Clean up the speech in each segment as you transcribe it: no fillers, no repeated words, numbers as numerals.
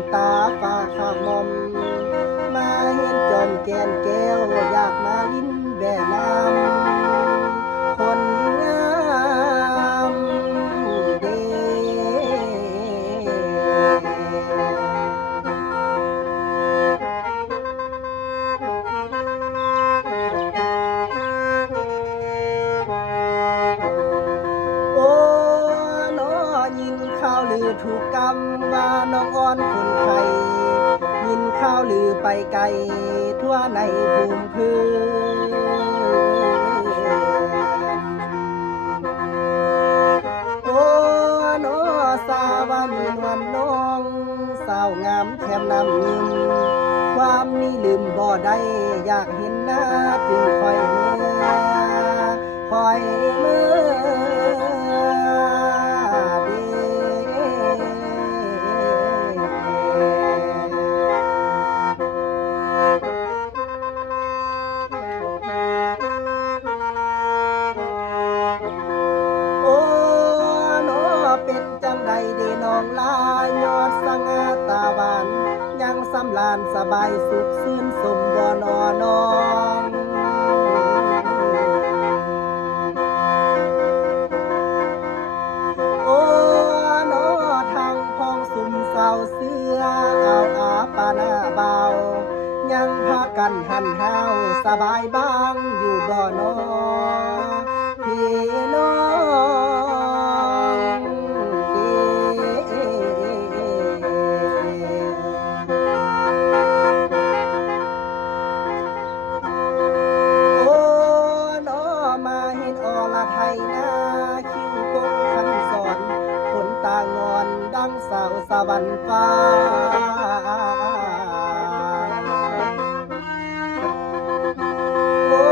ำตาฟ้าข้ามมอมมาเห็นจอมแกนแก้วอยากมาลิ้นแว่น้ำคนงามเด้โอ้น้อยินข่าวลือถูกกรรมว่าน้องอ่อนคนไทยยินข่าวลือไปไกลทั่วในภูมิพื้นโอ้น้อสาวามีนวลน้องสาวงามแถมน้ำนิ่มความนี้ลืมบ่ได้อยากเห็นหน้าจึงคอยเมื่อคอยเมื่อ โอ้หนอเป็นจังใดเดน้องลายยอดสง่าตาหวานยังสำลานสบายสุขซื่นสมบ่นอน้องโอ้หนอทางพองสุ่มเศร้าเสื้อเอาอาปานาเบายังพากันหันห้าวสบายบ้างอยู่บ่นอพี่น้องเด้โอ้น้อมาเห็นอรไทยนาคิ้วกงคันสอนขนตางอนดังสาวสวรรค์ฟ้าโอ้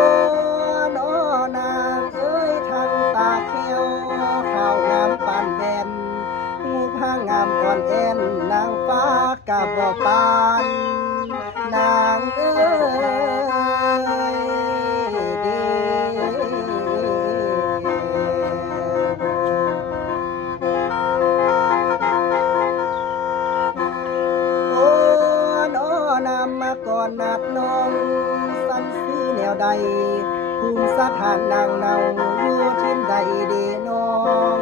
น้อนางเอ้ยทางตาเขียวข้าวงามปานแผ่นหูผ้างามอ่อนแอนนางฟ้ากะบ่ปานนางเอ้ยเด้โอ้น้อนำมาก่อนนัดน้องสันซื้อแนวใดภูมิสถานนางเนาอยู่ทินใดเดน้อง